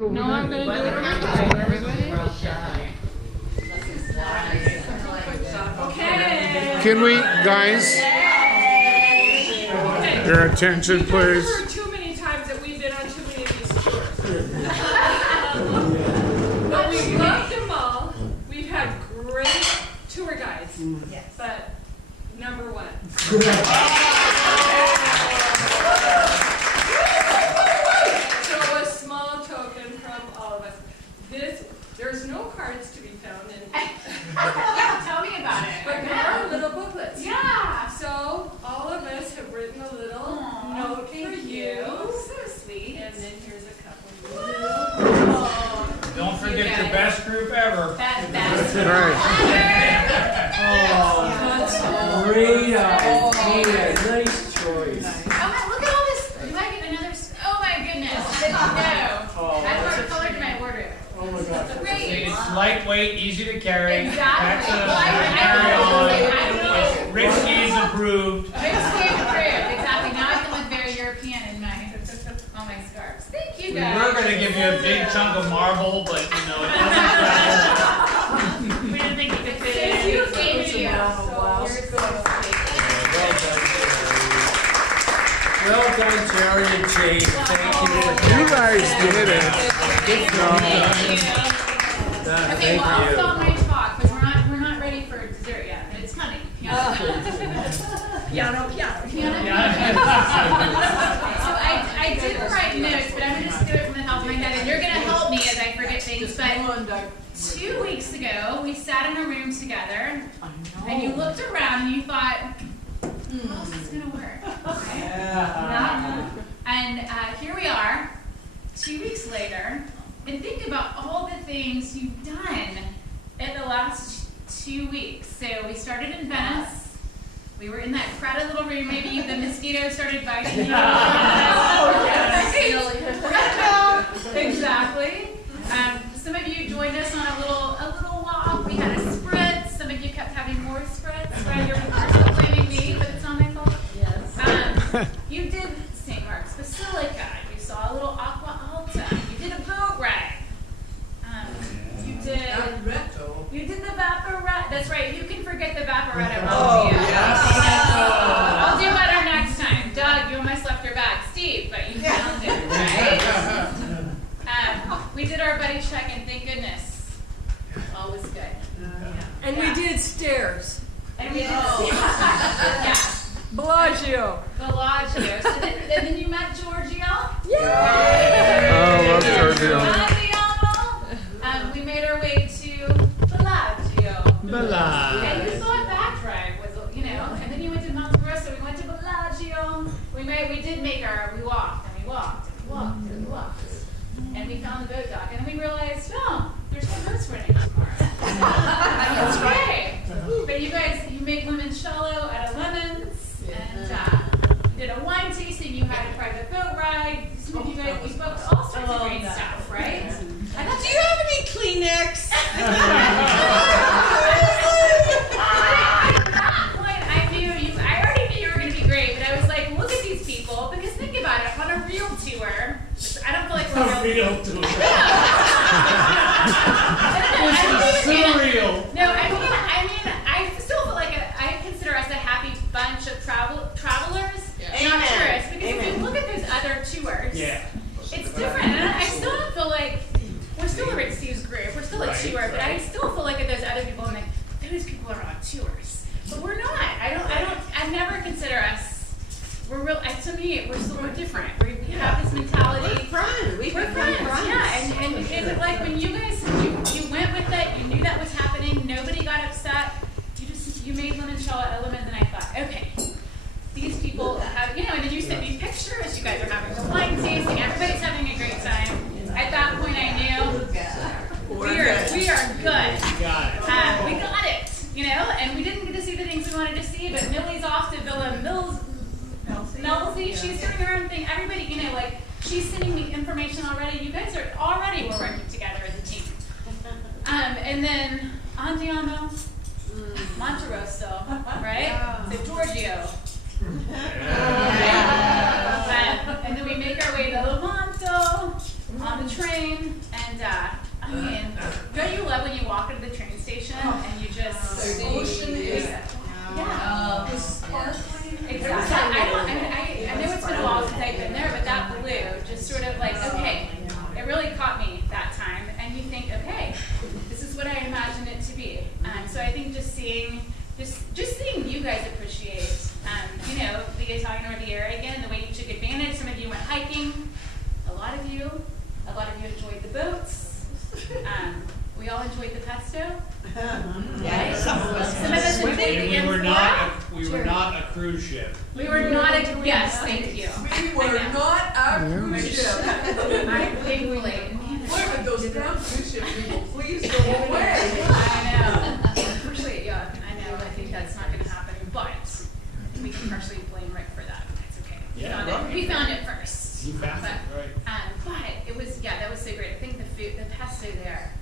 No, I'm going to do it right, everybody. Okay. Can we, guys, your attention, please? We've heard too many times that we've been on too many of these tours. But we've loved them all. We've had great tour guides. Yes. But number one. So a small token from all of us. There's no cards to be found in. Tell me about it. But there are little booklets. Yeah. So all of us have written a little note for you. So sweet. And then here's a couple. Don't forget the best group ever. That's Right. Great idea. Nice choice. Oh, look at all this. Do I get another? Oh my goodness. No. That's what colored my wardrobe. Oh my gosh. Great. It's lightweight, easy to carry. Exactly. Carry on. Richie's approved. Rick Steve approved. Exactly. Now I can look very European in all my scarves. Thank you We guys. were going to give you a big chunk of marble, but you know, it doesn't. We didn't think you could fit it in. Thank you. Well done, Jerry and Chase. Thank you. You guys did it. Thank you. Okay, well, I'll stop my talk because we're not ready for dessert yet, but it's coming. Piano. So I did write notes, but I'm going to just do it from the top of my head, and you're going to help me as I forget things. But 2 weeks ago, we sat in a room together, and you looked around and you thought, how is this going to work? Right? And here we are, 2 weeks later, and think about all the things you've done in the last 2 weeks. So we started in Venice. We were in that crowded little room. Maybe the mosquitoes started biting you. Exactly. Some of you joined us on a little walk. We had a spritz. Some of you kept having more spritz. Right? You're still blaming me, but it's not my fault. Yes. You did St. Mark's Basilica. You saw a little Aqua Alta. You did a boat ride. You did the Vaporette. That's right. You can forget the Vaporette. I'll do better next time. Doug, you almost left your bag. Steve, but you found it, right? We did our buddy check, and thank goodness, all was good. And we did stairs. And we did, yeah. Bellagio. Bellagio. So then you met Giorgio. Oh, love Giorgio. We made our way to Bellagio. Bella. And you thought that drive was, and then you went to Monte Rosso. We went to Bellagio. We walked and we walked and we walked and we walked. And we found the boat dock. And then we realized, there's no boats running tomorrow. That's right. But you made limoncello out of lemons. And you did a wine tasting. You had a private boat ride. Some of you guys, we spoke all sorts of great stuff, right? Do you have any Kleenex? At that point, I already knew you were going to be great, but I was like, look at these people, because think about it, on a real tour, which I don't feel like we're Real tour. Surreal. No, I mean, I still feel like I consider us a happy bunch of travelers, not tourists, because if you look at those other tours, it's different, and I still don't feel like we're still a Rick Steve's group. We're still a tour, but I still feel like those other people, I'm like, those people are on tours, but we're not. I never consider us. We're real. To me, we're different. We have this mentality. We're friends. We're friends. Yeah, and is it like when you guys you went with it, you knew that was happening, nobody got upset. You made limoncello out of lemons, and I thought, okay, these people have, and then you sent me pictures. You guys are having the wine tasting. Everybody's having a great time. At that point, I knew we are good. We got it, and we didn't get to see the things we wanted to see, but Millie's off to Villa Millsy. She's doing her own thing. Everybody, she's sending me information already. You guys are already working together as a team. And then Andiamo, Monte Rosso, right? So Giorgio. And then we make our way to Levanto on the train. morning, and I mean, don't you love when you walk into the train station and you just The ocean is. yeah. Sparkling. Exactly. I know it's been a while since I've been there, but that blue just sort of like, okay, it really caught me that time. And you think, okay, this is what I imagined it to be. So I think just seeing you guys appreciate, you know, the Italian Riviera again, the way you took advantage. Some of you went hiking. A lot of you enjoyed the boats. We all enjoyed the pesto. Yeah, some of us. Some of us enjoyed the We were amphora. not a cruise ship. We were not a, yes, thank you. We were not a cruise ship. I'm thankfully. Where are those damn cruise ship people? Please go away. I know. Partially, yeah, I know. I think that's not gonna happen, but we can partially blame Rick for that. It's okay. Yeah, We found it first. You found it, right. But it was, yeah, that was so great. I think the food, the pesto there.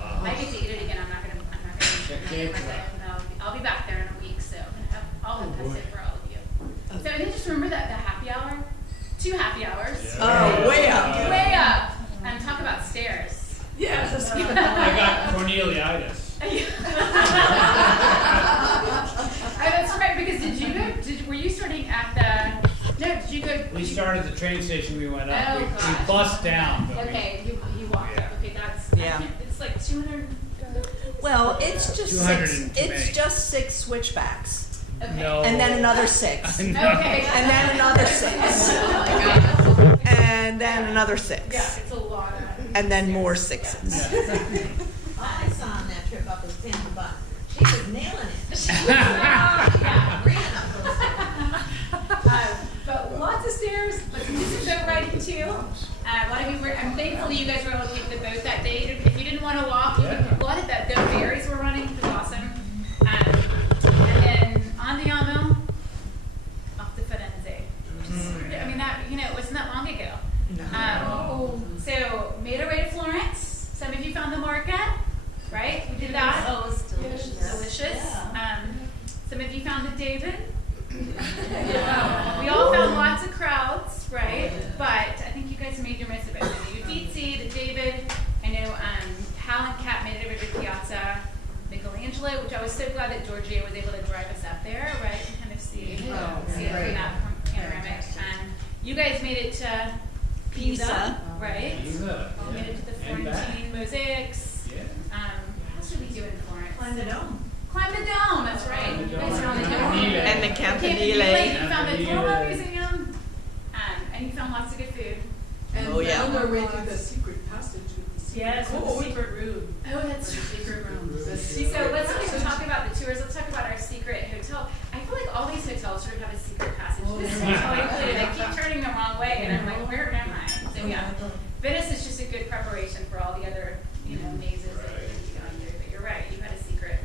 I get to eat it again. I'm not gonna Check I'll be back there in a week, so I'm gonna have all the pesto for all of you. So and then just remember that the happy hour, 2 happy hours. Oh, way up. Way up. And talk about stairs. Yes. I got Corneliitis. That's right, because were you starting at did you go? We started at the train station, we went up, Oh, we gosh. bust down. But Okay, you walked up. Okay, that's, Yeah. it's like 200. Well, it's just 200 six. and too It's many. just 6 switchbacks, Okay. No. and then another 6, and Okay. then another 6, and then another 6, Yeah, it's a lot of. and then more 6s. All I saw on that trip up was Tampa Buck. She was nailing it. Yeah. Ran up those stairs. But lots of stairs, let's do some boat riding too. A lot of you were, I'm thankful you guys were able to take the boat that day. If you didn't want to walk, a lot of the ferries were running, which was awesome. And then Andiamo, off to Firenze. I mean, that, you know, it wasn't that long ago. So, made our way to Florence. Some of you found the Marca, right? We did that. Oh, it was delicious. Delicious. Some of you found the David. We all found lots of crowds, right? But I think you guys made your most of it. So the Uffizi, the David, I know Hal and Kat made it over to Piazza Michelangelo, which I was so glad that Giorgio was able to drive us up there, right? And kind of see it from that panoramic. You guys made it to Pisa, right? Pisa, You made it to the And back. Florentine mosaics. Yeah. What else did we do in Florence? Climb the dome. Climb the dome, that's right. Climb the You guys found the dome. dome. Campanile. And the Campanile, Campanile. you found the Campanile. Duomo Museum, and you found lots of good food. And Oh, yeah. on our way to the secret passage. With the secret code. secret room. Oh, that's the secret room. So let's not even talk about the tours, let's talk about our secret hotel. I feel like all these hotels sort of have a secret passage. This is hotel included, they keep turning the wrong way, and I'm like, where am I? So yeah, Venice is just a good preparation for all the other, you know, mazes that you can go through, but you're right, you had a secret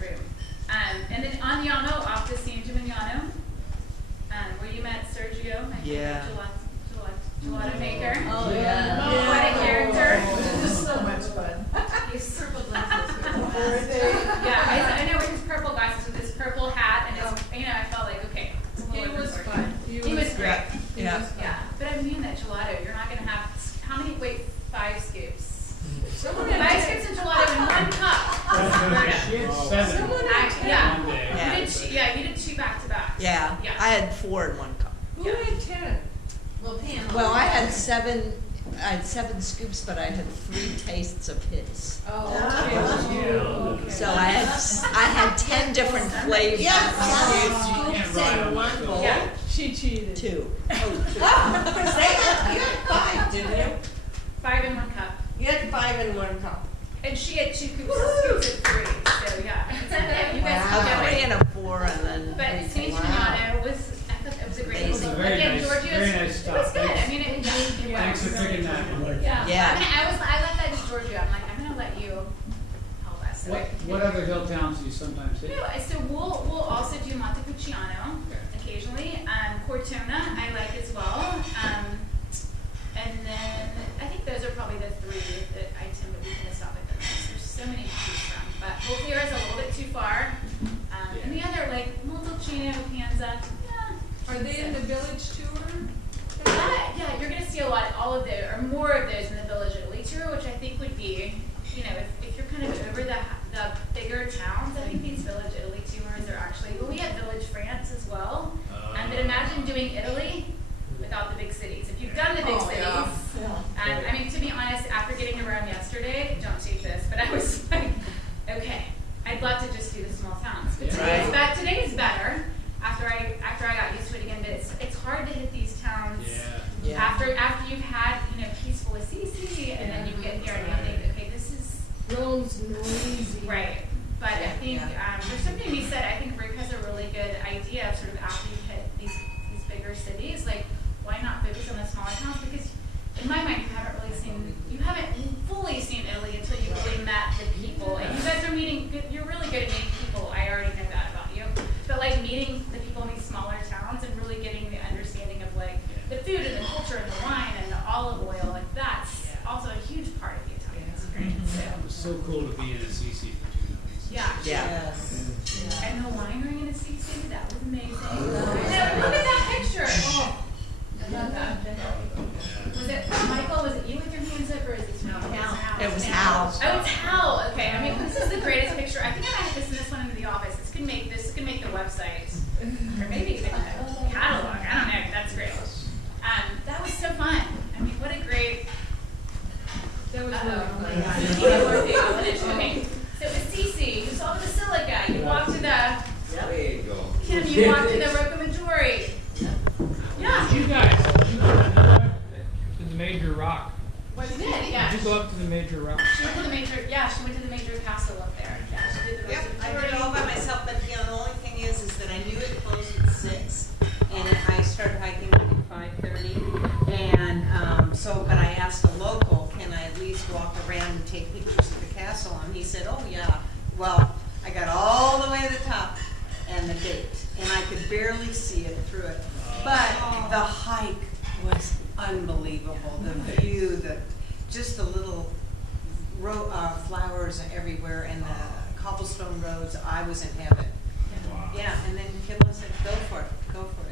room. And then Andiamo, off to San Gimignano, where you met Sergio, my Yeah. favorite gelato maker. Oh, yeah. What a character. This is so much fun. He's purple glasses. Were they? Yeah, I know with his purple glasses with his purple hat and his, you know, I felt like, okay. He was fun. He was great. Yeah. Yeah, but I mean that gelato, you're not gonna have, how many, wait, 5 scoops? Someone 5 scoops of gelato in 1 cup. She had 7. Yeah. One day. You did 2 back to back. Yeah, Yeah. I had 4 in 1 cup. Who had 10? Well, Pam. Well, I had 7 scoops, but I had 3 tastes of his. Oh, okay. So I had 10 different flavors. Yeah, You can't scoops ride in on one that. bowl. Yeah. She cheated. 2. You had 5, didn't you? 5 in 1 cup. You had 5 in 1 cup. And she had 2 scoops of 3, so yeah. You guys A can 3 do it. and a 4, and then. But San Gimignano was, I thought it was a great Amazing. one. Very Again, nice- Giorgio's, very nice it was stuff. good. I Thanks. mean, Thanks for picking that one. Yeah. Yeah. I let that to Giorgio. I'm like, I'm gonna let you help us. What other hill towns do you sometimes hit? No, so we'll also do Montepulciano occasionally. Cortona I like as well. And then I think those are probably the 3 that I tend to be going to stop at the most. There's so many to choose from, but Volterra is a little bit too far. And the other like Montalcino, Piazza, yeah. Are they in the village tour? Yeah, you're gonna see all of those, or more of those in the village at yesterday, don't take this, but I was like, okay, I'd love to just do the small towns. But today is better after I got used to it again, but it's hard to hit these towns after you've had, peaceful Assisi, and then you get here and you think, okay, this is Rome's noisy. right. But I think there's something we said. I think Rick has a really good idea of sort of after you hit these bigger cities, like why not focus on the smaller towns? Because in my mind, you haven't fully seen Italy until you really met the people. And you guys are you're really good at meeting people. I already know that about you. But like meeting the people in these smaller towns and really getting the understanding of like the food and the culture and the wine and the olive oil, like that's also a huge part of the Italian experience. It was so cool to be in Assisi for 2 nights. Yeah. Yes. And the wine ring in Assisi, that was amazing. Look at that picture. Oh, I love that. Was it Michael? Was it you with your hands up, or is it Hal? It was Hal. Oh, it's Hal. Okay. I mean, this is the greatest picture. I think I might have to send this one into the office. This could make the website, or maybe even a catalog. I don't know. That's great. That was so fun. I mean, what a great. That was Okay. So Assisi, you saw the Basilica. You walked to the. There you go. Kim, you walked to the Rocca Maggiore. Yeah. Did you guys go up to the Major Rock? What did? Yeah. Did you go up to the Major Rock? She went to the major. Yeah, she went to the major castle up there. Yeah, she did the. Yep, I did it all by myself, but the only thing is that I knew it closed at 6, and I started hiking at 5:30, and but I asked a local, can I at least walk around and take pictures of the castle, and he said, oh yeah, well, I got all the way to the top and the gate, and I could barely see it through it, but the hike was unbelievable, the view, just the little flowers everywhere, and the cobblestone roads. I was in heaven. Wow. Yeah, and then Kimla said, go for it.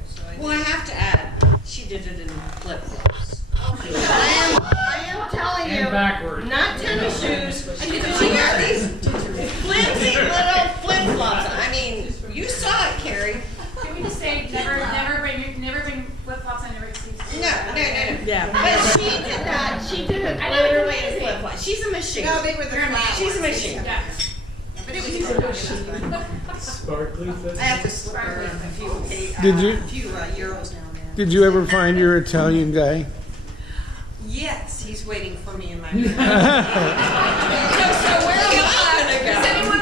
So I did. Well, I have to add, she did it in flip-flops. I am telling And you, backward. not tennis shoes. She got these flimsy little flip-flops. I mean, you saw it, Carrie. Can we just say never bring flip flops on your sleeves? No. Yeah. But she did it literally in flip-flops. She's a machine. No, they were the flowers. She's a machine. Yeah. But it was Sparkly flip. I have to slip her a few Did you- euros now and then. Did you ever find your Italian guy? Yes, he's waiting for me in my room. So where are you gonna go? Does anyone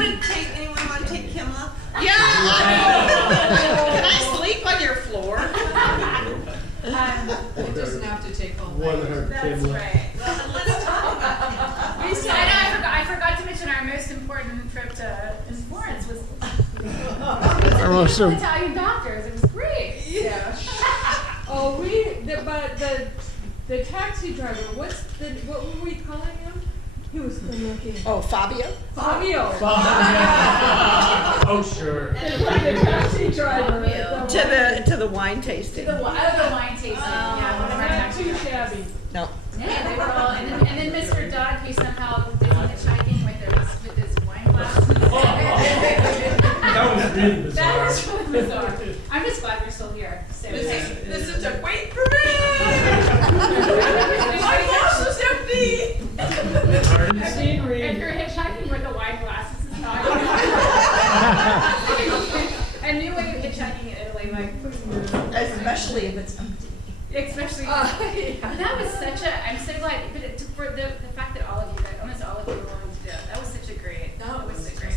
want to take Kimla? Yeah. Can I sleep on your floor? It doesn't have to take all night. That's right. Let's talk about him. I forgot to mention our most important trip to Florence was Also, Italian doctors. It was great. Yeah. Oh, the taxi driver, what were we calling him? He was good looking. Oh, Fabio? Fabio. Oh, sure. The taxi driver. To the wine tasting. The wine tasting. Yeah, one of our Not taxi too drivers. shabby. No. Yeah, they were all, and then Mr. Dodd, who somehow did hitchhiking with his wine glass. That was really bizarre. That was really bizarre. I'm just glad you're still here. So, This is a wait for me. My glass is empty. if you're hitchhiking with a wine glass, this is not. A new way of hitchhiking in Italy, like. Especially if it's empty. Especially. But that was such a. I'm so glad, but for the fact that almost all of you were willing to do it. That was such a great. That was so great.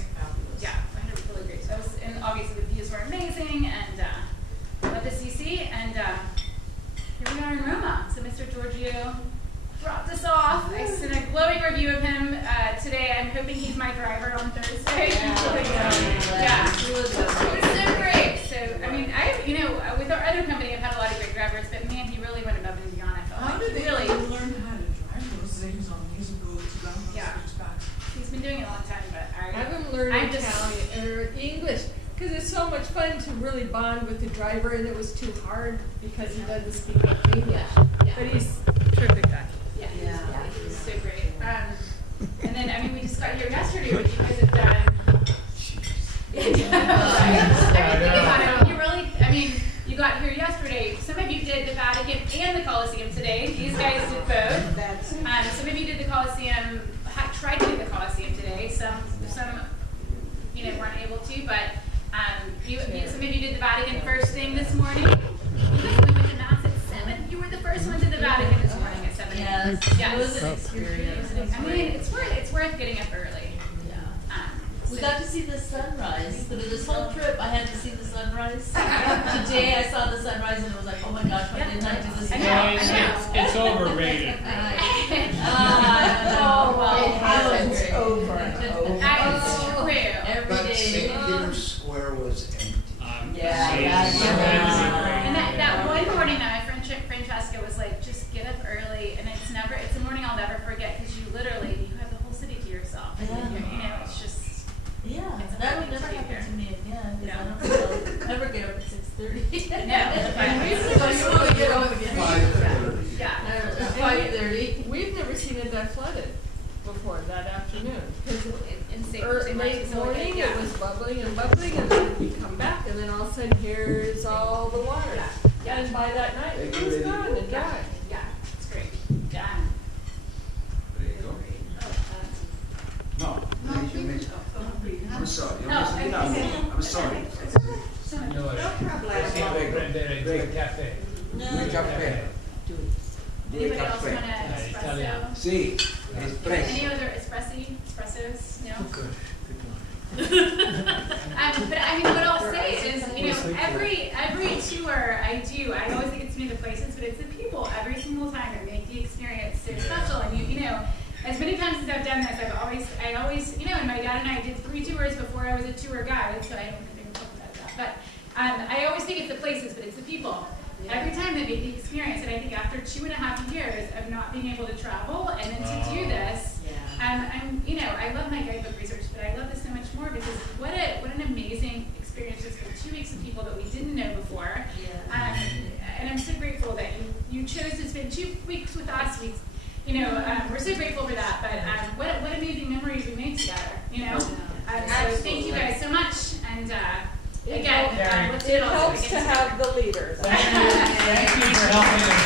Yeah, I had a really great. That was, and obviously the views were amazing, and went to CC, and here we are in Roma. So Mr. Giorgio dropped us off. I sent a glowing review of him today. I'm hoping he's my driver on Thursday. Yeah. It was so great. So I mean, with our other company, I've had a lot of great drivers, but man, he really went above and beyond. I felt How like did he they really. learn how to drive those things on these roads around those Yeah. switchbacks? He's been doing it a long time, but I haven't learned I'm just- Italian or English because it's so much fun to really bond with the driver, and it was too hard because he doesn't speak English. But he's a terrific guy. Yeah, he's so great. And then we just got here yesterday, which you guys have done. Think about it. You got here yesterday. Some of you did the Vatican and the Colosseum today. These guys did both. Some of you did the Colosseum. weren't able to, but, some of you did the Vatican first thing this morning. You guys went to Mass at 7, you were the first one to the Vatican this morning at 7 a.m. Yes, it was an experience. I mean, it's worth getting up early. We got to see the sunrise. Through this whole trip, I had to see the sunrise. Today, I saw the sunrise and it was like, oh my gosh, why didn't I do this I again? know. It's overrated. It's over and over. That's true. Every But day. St. Peter's Square was empty. And that one morning that my friend Francesca was like, just get up early, and it's a morning I'll never forget, because you have the whole city to yourself. Yeah. It's just, Yeah, It's that would amazing never to be happen here. to me again, because No. I don't think I'll ever get up at 6:30. No. So you wanna get up again? 5:30. yeah. 5:30. We've never seen it that flooded before that afternoon. 'Cause In St. late morning, it was bubbling and bubbling, and then we come back, and then all of a sudden, here's all the water. Yeah. And by that night, it was gone and dry. Yeah, it's great. Yeah. There you go. No, I'm sorry. I'm sorry. No problem. Cafe. Anybody else want an espresso? Sì, Any espresso. other espressos? No? Good. But I mean, what I'll say is, every tour I do, I always think it's new to places, but it's the people every single time that make the experience so special. And as many times as I've done this, I always, and my dad and I did 3 tours before I was a tour guide, so I don't think I'm talking about that. But I always think it's the places, but it's the people. Every time they make the experience, and I think after 2.5 years of not being able to travel and then to do this, I love my guidebook research, but I love this so much more because what an amazing experience just for 2 weeks with people that we didn't know before. And I'm so grateful that you chose to spend 2 weeks with us. We're so grateful for that. But what amazing memories we made together. So thank you guys so much. And again, let's do It it all so we helps get to have the leaders. Thank you for helping us